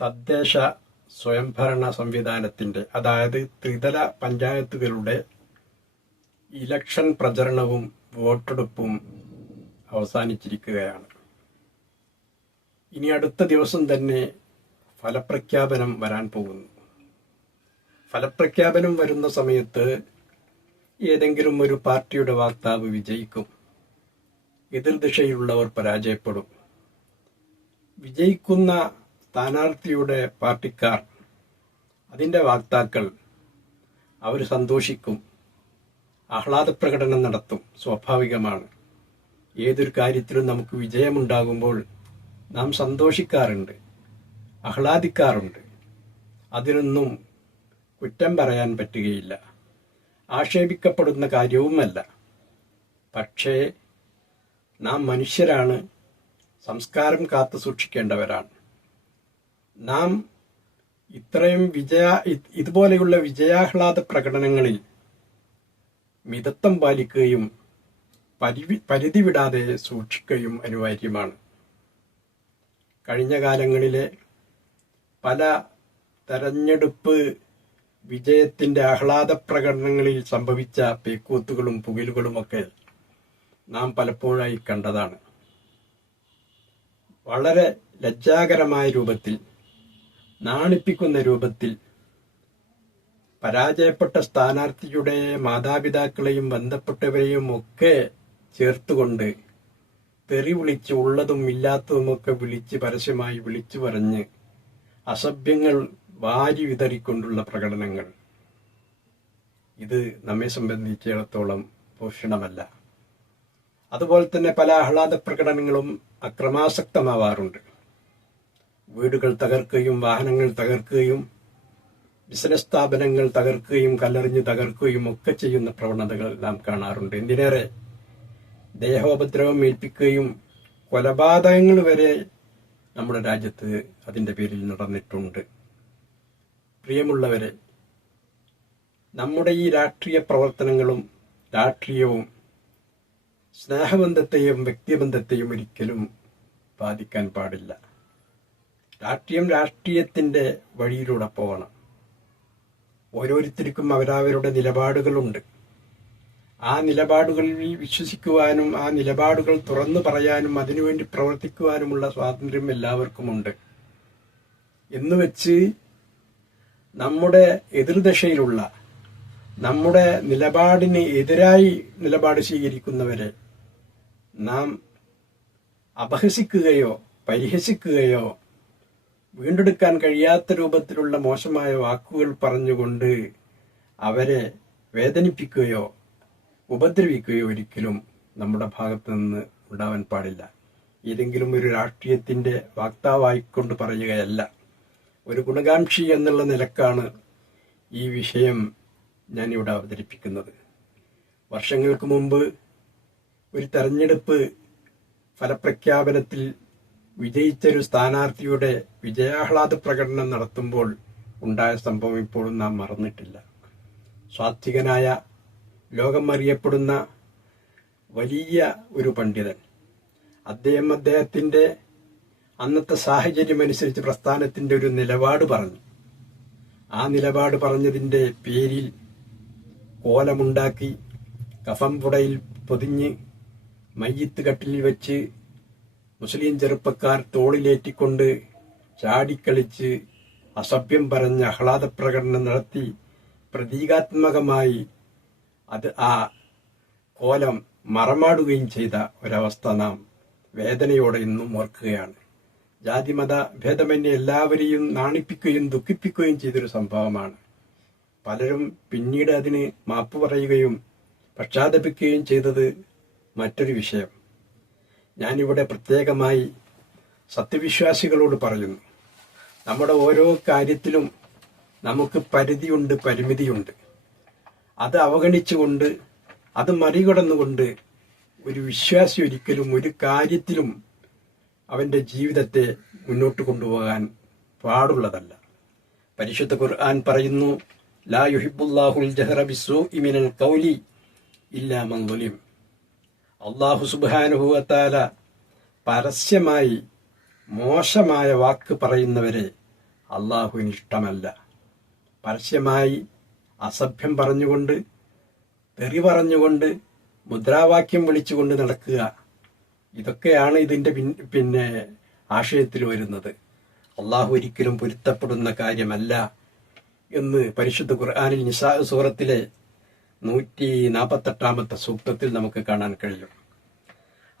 തദ്ദേശ സ്വയംഭരണ സംവിധാനത്തിന്റെ അതായത് ത്രിതല പഞ്ചായത്തുകളുടെ ഇലക്ഷൻ പ്രചരണവും വോട്ടെടുപ്പും അവസാനിച്ചിരിക്കുകയാണ്. ഇനി അടുത്ത ദിവസം തന്നെ ഫലപ്രഖ്യാപനം വരാൻ പോകുന്നു. ഫലപ്രഖ്യാപനം വരുന്ന സമയത്ത് ഏതെങ്കിലും ഒരു പാർട്ടിയുടെ വാക്താവ് വിജയിക്കും. എതിർദിശയിലുള്ളവർ പരാജയപ്പെടും. വിജയിക്കുന്ന സ്ഥാനാർത്ഥിയുടെ പാർട്ടിക്കാർ അതിന്റെ വാക്താക്കൾ അവർ സന്തോഷിക്കും. ആഹ്ലാദ പ്രകടനം നടത്തും. സ്വാഭാവികമാണ്. ഏതൊരു കാര്യത്തിലും നമുക്ക് വിജയമുണ്ടാകുമ്പോൾ നാം സന്തോഷിക്കാറുണ്ട്. ആഹ്ലാദിക്കാറുണ്ട്. അതിനൊന്നും കുറ്റം പറയാൻ പറ്റുകയില്ല. ആക്ഷേപിക്കപ്പെടുന്ന കാര്യവുമല്ല. പക്ഷേ നാം മനുഷ്യരാണ്. സംസ്കാരം കാത്തു സൂക്ഷിക്കേണ്ടവരാണ്. നാം ഇത്രയും വിജയ ഇതുപോലെയുള്ള വിജയാഹ്ലാദ പ്രകടനങ്ങളിൽ മിതത്വം പാലിക്കുകയും പരിവി പരിധി വിടാതെ സൂക്ഷിക്കുകയും അനിവാര്യമാണ്. കഴിഞ്ഞ കാലങ്ങളിലെ പല തെരഞ്ഞെടുപ്പ് വിജയത്തിന്റെ ആഹ്ലാദ പ്രകടനങ്ങളിൽ സംഭവിച്ച പേക്കൂത്തുകളും പുകിലുകളുമൊക്കെ നാം പലപ്പോഴായി കണ്ടതാണ്. വളരെ ലജ്ജാകരമായ രൂപത്തിൽ നാണിപ്പിക്കുന്ന രൂപത്തിൽ പരാജയപ്പെട്ട സ്ഥാനാർത്ഥിയുടെ മാതാപിതാക്കളെയും ബന്ധപ്പെട്ടവരെയും ഒക്കെ ചേർത്തുകൊണ്ട് തെറി വിളിച്ച് ഉള്ളതും ഇല്ലാത്തതുമൊക്കെ വിളിച്ച് പരസ്യമായി വിളിച്ചു പറഞ്ഞ് അസഭ്യങ്ങൾ വാരി വിതറിക്കൊണ്ടുള്ള പ്രകടനങ്ങൾ. ഇത് നമ്മെ സംബന്ധിച്ചിടത്തോളം പോഷണമല്ല അതുപോലെ തന്നെ പല ആഹ്ലാദ പ്രകടനങ്ങളും അക്രമാസക്തമാവാറുണ്ട്. വീടുകൾ തകർക്കുകയും വാഹനങ്ങൾ തകർക്കുകയും ബിസിനസ് സ്ഥാപനങ്ങൾ തകർക്കുകയും കല്ലെറിഞ്ഞ് തകർക്കുകയും ഒക്കെ ചെയ്യുന്ന പ്രവണതകൾ നാം കാണാറുണ്ട്. എന്തിനേറെ? ദേഹോപദ്രവം ഏൽപ്പിക്കുകയും കൊലപാതകങ്ങൾ വരെ നമ്മുടെ രാജ്യത്ത് അതിന്റെ പേരിൽ നടന്നിട്ടുണ്ട്. പ്രിയമുള്ളവരെ നമ്മുടെ ഈ രാഷ്ട്രീയ പ്രവർത്തനങ്ങളും രാഷ്ട്രീയവും സ്നേഹബന്ധത്തെയും വ്യക്തിബന്ധത്തെയും ഒരിക്കലും ബാധിക്കാൻ പാടില്ല. രാഷ്ട്രീയം രാഷ്ട്രീയത്തിന്റെ വഴിയിലൂടെ പോകണം. ഓരോരുത്തർക്കും അവരവരുടെ നിലപാടുകളുണ്ട്. ആ നിലപാടുകളിൽ വിശ്വസിക്കുവാനും ആ നിലപാടുകൾ തുറന്നു പറയാനും അതിനുവേണ്ടി പ്രവർത്തിക്കുവാനുമുള്ള സ്വാതന്ത്ര്യം എല്ലാവർക്കുമുണ്ട്. എന്നുവെച്ച് നമ്മുടെ എതിർദശയിലുള്ള നമ്മുടെ നിലപാടിന് എതിരായി നിലപാട് സ്വീകരിക്കുന്നവരെ നാം അപഹസിക്കുകയോ പരിഹസിക്കുകയോ വീണ്ടെടുക്കാൻ കഴിയാത്ത രൂപത്തിലുള്ള മോശമായ വാക്കുകൾ പറഞ്ഞുകൊണ്ട് അവരെ വേദനിപ്പിക്കുകയോ ഉപദ്രവിക്കുകയോ ഒരിക്കലും നമ്മുടെ ഭാഗത്ത് നിന്ന് ഉണ്ടാവാൻ പാടില്ല. ഏതെങ്കിലും ഒരു രാഷ്ട്രീയത്തിന്റെ വാക്താവായിക്കൊണ്ട് പറയുകയല്ല. ഒരു ഗുണകാംക്ഷി എന്നുള്ള നിലക്കാണ് ഈ വിഷയം ഞാനിവിടെ അവതരിപ്പിക്കുന്നത്. വർഷങ്ങൾക്ക് മുമ്പ് ഒരു തെരഞ്ഞെടുപ്പ് ഫലപ്രഖ്യാപനത്തിൽ വിജയിച്ചൊരു സ്ഥാനാർത്ഥിയുടെ വിജയാഹ്ലാദ പ്രകടനം നടത്തുമ്പോൾ ഉണ്ടായ സംഭവം ഇപ്പോഴും നാം മറന്നിട്ടില്ല. സ്വാത്വികനായ ലോകം അറിയപ്പെടുന്ന വലിയ ഒരു പണ്ഡിതൻ. അദ്ദേഹം അദ്ദേഹത്തിന്റെ അന്നത്തെ സാഹചര്യം അനുസരിച്ച് പ്രസ്ഥാനത്തിന്റെ ഒരു നിലപാട് പറഞ്ഞു. ആ നിലപാട് പറഞ്ഞതിന്റെ പേരിൽ കോലമുണ്ടാക്കി കഫംപുടയിൽ പൊതിഞ്ഞ് മയ്യത്ത് കട്ടിലിൽ വെച്ച് മുസ്ലിം ചെറുപ്പക്കാർ തോളിലേറ്റിക്കൊണ്ട് ചാടിക്കളിച്ച് അസഭ്യം പറഞ്ഞ് ആഹ്ലാദ പ്രകടനം നടത്തി പ്രതീകാത്മകമായി അത് ആ കോലം മറമാടുകയും ചെയ്ത ഒരവസ്ഥ നാം വേദനയോടെ ഇന്നും ഓർക്കുകയാണ്. ജാതിമത ഭേദമന്യേ എല്ലാവരെയും നാണിപ്പിക്കുകയും ദുഃഖിപ്പിക്കുകയും ചെയ്തൊരു സംഭവമാണ്. പലരും പിന്നീട് അതിന് മാപ്പ് പറയുകയും പശ്ചാത്തപിക്കുകയും ചെയ്തത് മറ്റൊരു വിഷയം. ഞാനിവിടെ പ്രത്യേകമായി സത്യവിശ്വാസികളോട് പറയുന്നു. നമ്മുടെ ഓരോ കാര്യത്തിലും നമുക്ക് പരിധിയുണ്ട് പരിമിതിയുണ്ട്. അത് അവഗണിച്ചുകൊണ്ട് അത് മറികടന്നുകൊണ്ട് ഒരു വിശ്വാസി ഒരിക്കലും ഒരു കാര്യത്തിലും അവന്റെ ജീവിതത്തെ മുന്നോട്ട് കൊണ്ടുപോകാൻ പാടുള്ളതല്ല. പരിശുദ്ധ ഖുർആൻ പറയുന്നു ലാ യുഹിബുല്ലാഹുൽ ജഹറ ഇമിനൽ കൗലി ഇല്ലാ മൻ ളുലിം അള്ളാഹു സുബ്ഹാനഹു വതആല പരസ്യമായി മോശമായ വാക്ക് പറയുന്നവരെ അള്ളാഹുവിന് ഇഷ്ടമല്ല. പരസ്യമായി അസഭ്യം പറഞ്ഞുകൊണ്ട് തെറി പറഞ്ഞുകൊണ്ട് മുദ്രാവാക്യം വിളിച്ചുകൊണ്ട് നടക്കുക. ഇതൊക്കെയാണ് ഇതിന്റെ പിന്നെ ആശയത്തിൽ വരുന്നത്. അള്ളാഹു ഒരിക്കലും പൊരുത്തപ്പെടുന്ന കാര്യമല്ല എന്ന് പരിശുദ്ധ ഖുർആാനിൽ നിസാ സൂറത്തിലെ നൂറ്റി നാൽപ്പത്തെട്ടാമത്തെ സൂക്തത്തിൽ നമുക്ക് കാണാൻ കഴിയും.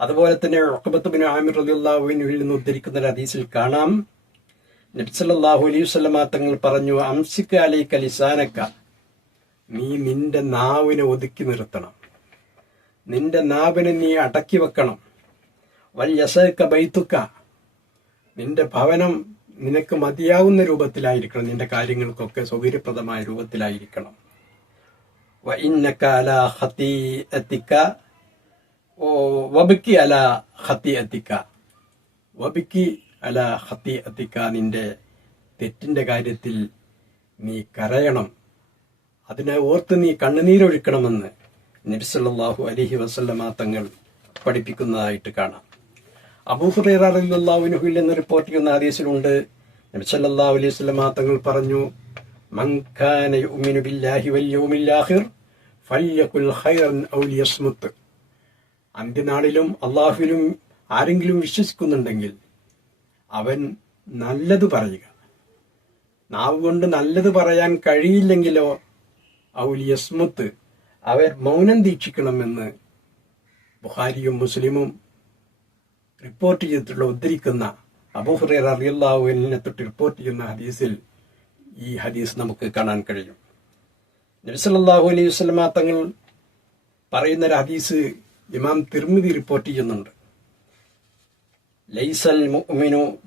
അതുപോലെ തന്നെ ഒക്കബത്ത് ബിൻ ആമിർ റലിയുള്ളാഹുവിനുവിൽ നിന്ന് ഉദ്ധരിക്കുന്ന ഒരു ഹദീസിൽ കാണാം. നബ്സല്ലാഹു അലൈഹി വസല്ലമ തങ്ങൾ പറഞ്ഞു അംസിക്ക അലൈക്ക ലിസാനക്ക നീ നിന്റെ നാവിനെ ഒതുക്കി നിർത്തണം. നിന്റെ നാവിനെ നീ അടക്കി വെക്കണം. വൽ യസക്ക ബൈത്തുക്ക നിന്റെ ഭവനം നിനക്ക് മതിയാവുന്ന രൂപത്തിലായിരിക്കണം. നിന്റെ കാര്യങ്ങൾക്കൊക്കെ സൗകര്യപ്രദമായ രൂപത്തിലായിരിക്കണം. വ على ഓ വബിക്കി അല ഖതീഅതിക വബിക്കി അല നിന്റെ തെറ്റിന്റെ കാര്യത്തിൽ നീ കരയണം. അതിനെ ഓർത്ത് നീ കണ്ണുനീരൊഴുക്കണമെന്ന് നബിസല്ലാഹു അലഹി വസല്ലമ തങ്ങൾ പഠിപ്പിക്കുന്നതായിട്ട് കാണാം. അബൂഹുറൈറിനുഹിൽ നിന്ന് റിപ്പോർട്ട് ചെയ്യുന്ന ആദേശിലുണ്ട് നബിസല്ലാഹു അലൈഹി വസല്ലമ തങ്ങൾ പറഞ്ഞു മങ്കാന كان ബില്ലാഹി വൽ യൗമിൽ ആഖിർ فليقل خيرا ഔ ليصمت. അന്ത്യനാളിലും അള്ളാഹുവിലും ആരെങ്കിലും വിശ്വസിക്കുന്നുണ്ടെങ്കിൽ അവൻ നല്ലത് പറയുക. നാവ് കൊണ്ട് നല്ലത് പറയാൻ കഴിയില്ലെങ്കിലോ ഔലിയസ്മുത്ത് അവർ മൗനം ദീക്ഷിക്കണമെന്ന് ബുഹാരിയും മുസ്ലിമും റിപ്പോർട്ട് ചെയ്തിട്ടുള്ള ഉദ്ധരിക്കുന്ന അബുഹുറേർ അറിയല്ലാഹുവിനെ തൊട്ട് റിപ്പോർട്ട് ചെയ്യുന്ന ഹദീസിൽ ഈ ഹദീസ് നമുക്ക് കാണാൻ കഴിയും. നബിസല്ലാഹു അലൈഹി വസ്ലമ തങ്ങൾ പറയുന്ന ഒരു ഹദീസ് ഇമാം തിർമിതി റിപ്പോർട്ട് ചെയ്യുന്നുണ്ട്. ലൈസൽ മുഅ്മിനു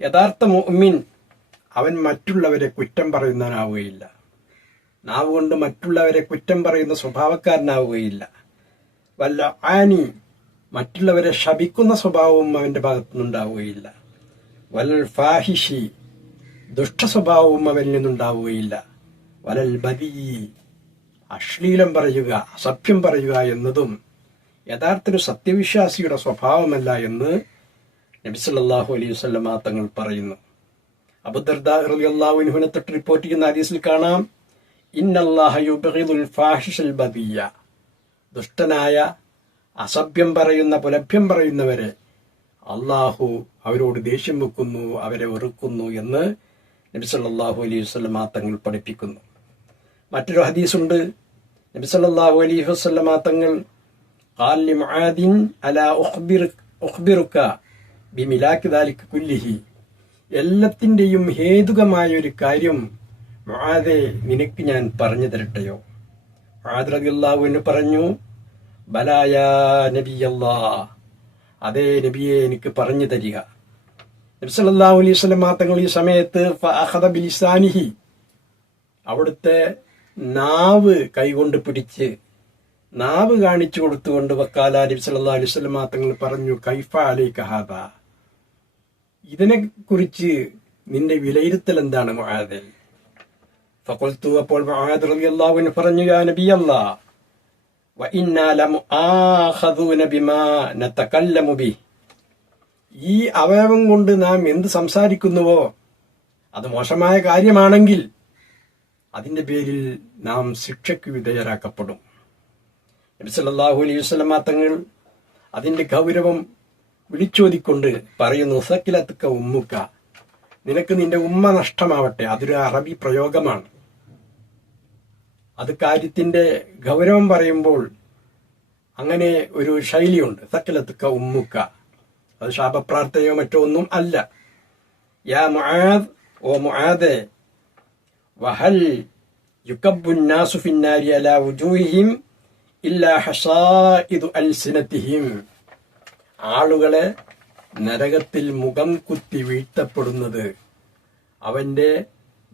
യഥാർത്ഥ മുഅ്മിൻ അവൻ മറ്റുള്ളവരെ കുറ്റം പറയുന്നവനാവുകയില്ല. നാവ് കൊണ്ട് മറ്റുള്ളവരെ കുറ്റം പറയുന്ന സ്വഭാവക്കാരനാവുകയില്ല. വല്ല ആനി മറ്റുള്ളവരെ ശപിക്കുന്ന സ്വഭാവവും അവന്റെ ഭാഗത്തുനിന്നുണ്ടാവുകയില്ല. വലൽ ഫാഹിഷി ദുഷ്ട സ്വഭാവവും അവനിൽ നിന്നുണ്ടാവുകയില്ല. വലൽ ബദീ അശ്ലീലം പറയുക അസഭ്യം പറയുക എന്നതും യഥാർത്ഥ സത്യവിശ്വാസിയുടെ സ്വഭാവമല്ല എന്ന് നബിസല്ലാഹു അലൈഹി വസല്ലമ തങ്ങൾ പറയുന്നു. അബുദർദാഹുവിനെ തൊട്ട് റിപ്പോർട്ട് ചെയ്യുന്ന ഹദീസിൽ കാണാം ഇന്നല്ലാഹുൽ ദുഷ്ടനായ അസഭ്യം പറയുന്ന പുലഭ്യം പറയുന്നവരെ അള്ളാഹു അവരോട് ദേഷ്യം വെക്കുന്നു അവരെ വെറുക്കുന്നു എന്ന് നബി സല്ലാഹു അലൈഹി വസ്ലമ തങ്ങൾ പഠിപ്പിക്കുന്നു. മറ്റൊരു ഹദീസുണ്ട്. നബി സല്ലാഹു അലൈഹി വസ്ലമ തങ്ങൾ കുല്ലിഹി. എല്ലാത്തിന്റെയും ഹേതുകമായ ഒരു കാര്യം മാതെ നിനക്ക് ഞാൻ പറഞ്ഞു തരട്ടെയോ? മാതൃഗല്ലാഹുവിന് പറഞ്ഞു ബലായ നബിയല്ലാ. അതേ നബിയെ എനിക്ക് പറഞ്ഞു തരിക. നബി സല്ലല്ലാഹു അലൈഹി വസല്ലം തങ്ങൾ ഈ സമയത്ത് ബിലിസാനിഹി അവിടുത്തെ നാവ് കൈകൊണ്ട് പിടിച്ച് നാവ് കാണിച്ചു കൊടുത്തുകൊണ്ട് വക്കാല നബി സല്ലല്ലാഹു അലൈഹി വസല്ലം തങ്ങൾ പറഞ്ഞു കൈഫ അലൈക കഹാദ ഇതിനെ കുറിച്ച് നിന്റെ വിലയിരുത്തൽ എന്താണ് മുആദ്? ഫഖുൽതു അപ്പോൾ മുആദ് റളിയല്ലാഹു അൻഹു പറഞ്ഞു യാ നബിയല്ലാ വഇന്നാ ലമുആഖദൂന ബിമാ നതകല്ലമു ബി ഈ അവയവം കൊണ്ട് നാം എന്ത് സംസാരിക്കുന്നുവോ അത് മോശമായ കാര്യമാണെങ്കിൽ അതിന്റെ പേരിൽ നാം ശിക്ഷയ്ക്ക് വിധേയരാക്കപ്പെടും. നബി സല്ലല്ലാഹു അലൈഹി വസല്ലമ തങ്ങൾ അതിന്റെ ഗൗരവം വിളിച്ചോതിക്കൊണ്ട് പറയുന്നു സക്കിലത്തുക്ക ഉമ്മുക്ക നിനക്ക് നിന്റെ ഉമ്മ നഷ്ടമാവട്ടെ അതൊരു അറബി പ്രയോഗമാണ്. അത് കാര്യത്തിന്റെ ഗൗരവം പറയുമ്പോൾ അങ്ങനെ ഒരു ശൈലിയുണ്ട് സക്കിലത്തുക്ക ഉമ്മുക്ക. അത് ശാപപ്രാർത്ഥനയോ മറ്റോ ഒന്നും അല്ല. യാ മുആദ് ഓ മുആദെ വഹൽ യുക്കബുന്നാസു ഫിന്നാരി അലാ വുജൂഹിം ഇല്ലാ ഹസാഇദു അൽസിനത്തിഹിം. ആളുകളെ നരകത്തിൽ മുഖം കുത്തി വീഴ്ത്തപ്പെടുന്നത് അവന്റെ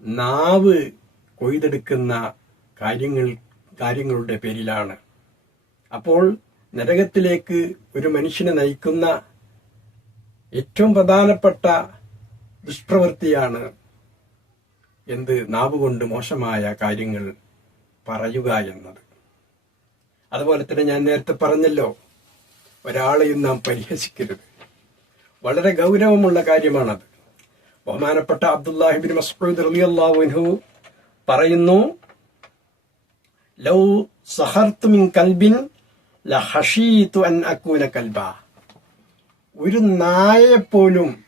നാവ് കൊയ്തെടുക്കുന്ന കാര്യങ്ങൾ കാര്യങ്ങളുടെ പേരിലാണ്. അപ്പോൾ നരകത്തിലേക്ക് ഒരു മനുഷ്യനെ നയിക്കുന്ന ഏറ്റവും പ്രധാനപ്പെട്ട ദുഷ്പ്രവൃത്തിയാണ് എന്ത് നാവുകൊണ്ട് മോശമായ കാര്യങ്ങൾ പറയുക എന്നത്. അതുപോലെ തന്നെ ഞാൻ നേരത്തെ പറഞ്ഞല്ലോ ഒരാളെയും നാം പരിഹസിക്കരുത്. വളരെ ഗൗരവമുള്ള കാര്യമാണത്. ബഹുമാനപ്പെട്ട അബ്ദുല്ലാഹിബിൻ മസ്ഊദ് റളിയല്ലാഹു അൻഹു പറയുന്നു ലൗ സഹർത്തു മിൻ കൽബിൻ ലഹഷീതു അൻ അക്കൂന കൽബ. ഒരു നായയെപ്പോലും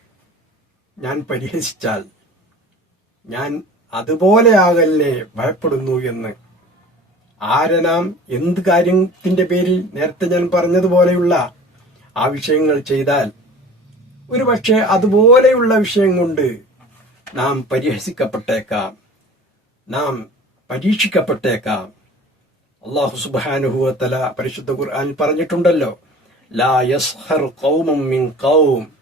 ഞാൻ പരിഹസിച്ചാൽ ഞാൻ അതുപോലെയാകല്ലേ ഭയപ്പെടുന്നു എന്ന്. ആരനാം എന്ത് കാര്യത്തിന്റെ പേരിൽ നേരത്തെ ഞാൻ പറഞ്ഞതുപോലെയുള്ള ആ വിഷയങ്ങൾ ചെയ്താൽ ഒരു പക്ഷേ അതുപോലെയുള്ള വിഷയം കൊണ്ട് നാം പരിഹസിക്കപ്പെട്ടേക്കാം. നാം പരീക്ഷിക്കപ്പെട്ടേക്കാം. അള്ളാഹു സുബാനുഹുവത്തല പരിശുദ്ധ ഖുർആൻ പറഞ്ഞിട്ടുണ്ടല്ലോ. ലാ യസ്ഹർ ഖൗമും മിൻ ഖൗം.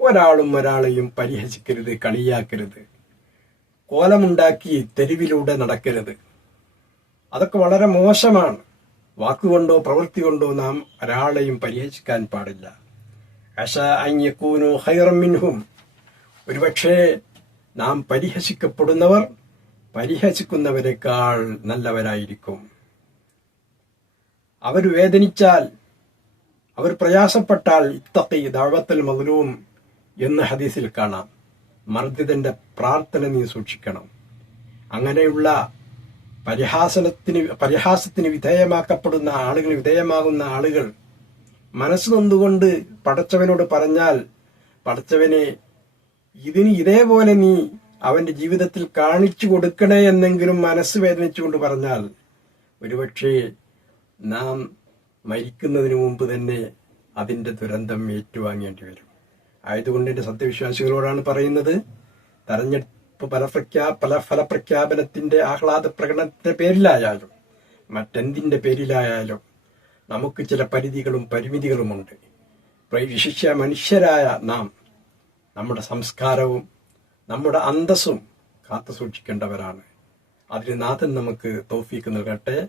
ഒരാളും ഒരാളെയും പരിഹസിക്കരുത് കളിയാക്കരുത്. കോലമുണ്ടാക്കി തെരുവിലൂടെ നടക്കരുത്. അതൊക്കെ വളരെ മോശമാണ്. വാക്കുകൊണ്ടോ പ്രവൃത്തി കൊണ്ടോ നാം ഒരാളെയും പരിഹസിക്കാൻ പാടില്ല. അശ അഞ്ഞക്കൂനു ഹൈറം മിൻഹും. ഒരുപക്ഷെ നാം പരിഹസിക്കപ്പെടുന്നവർ പരിഹസിക്കുന്നവരെക്കാൾ നല്ലവരായിരിക്കും. അവർ വേദനിച്ചാൽ അവർ പ്രയാസപ്പെട്ടാൽ ഇത്തക്കി ദാവത്തൽ മധുരവും എന്ന് ഹദീസിൽ കാണാം. മർദ്ദിതന്റെ പ്രാർത്ഥന നീ സൂക്ഷിക്കണം. അങ്ങനെയുള്ള പരിഹാസനത്തിന് പരിഹാസത്തിന് വിധേയമാക്കപ്പെടുന്ന ആളുകൾ വിധേയമാകുന്ന ആളുകൾ മനസ്സ് നൊന്നുകൊണ്ട് പടച്ചവനോട് പറഞ്ഞാൽ പടച്ചവനെ ഇതിന് ഇതേപോലെ നീ അവന്റെ ജീവിതത്തിൽ കാണിച്ചു കൊടുക്കണേ എന്നെങ്കിലും മനസ്സ് വേദനിച്ചുകൊണ്ട് പറഞ്ഞാൽ ഒരുപക്ഷേ നാം മരിക്കുന്നതിന് മുമ്പ് തന്നെ അതിന്റെ ദുരന്തം ഏറ്റുവാങ്ങേണ്ടി വരും. ആയതുകൊണ്ട് എന്റെ സത്യവിശ്വാസികളോടാണ് പറയുന്നത് തെരഞ്ഞെടുപ്പ് ഫലപ്രഖ്യാ ഫല ഫലപ്രഖ്യാപനത്തിന്റെ ആഹ്ലാദ പ്രകടനത്തിന്റെ പേരിലായാലും മറ്റെന്തിന്റെ പേരിലായാലും നമുക്ക് ചില പരിധികളും പരിമിതികളുമുണ്ട്. വിശിഷ്യ മനുഷ്യരായ നാം നമ്മുടെ സംസ്കാരവും നമ്മുടെ അന്തസ്സും കാത്തു സൂക്ഷിക്കേണ്ടവരാണ് അതിന് നാഥൻ നമുക്ക് തോഫീക്ക് നൽകട്ടെ.